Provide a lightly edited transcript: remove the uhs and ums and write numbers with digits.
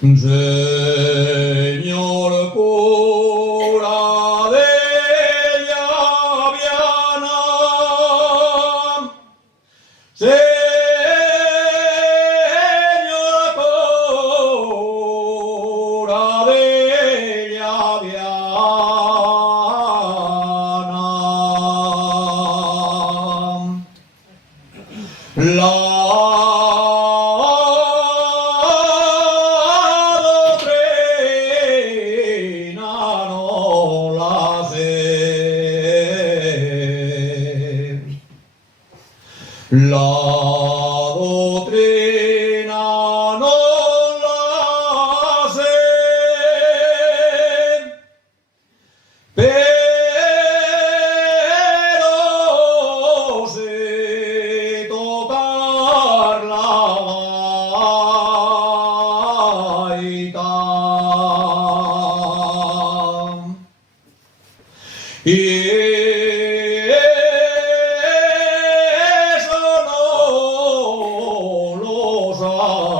Señor cura de Llaviana, Señor cura de Llaviana, la La doctrina no la sé, pero sé tocar la gaita. Y eso no lo sabe.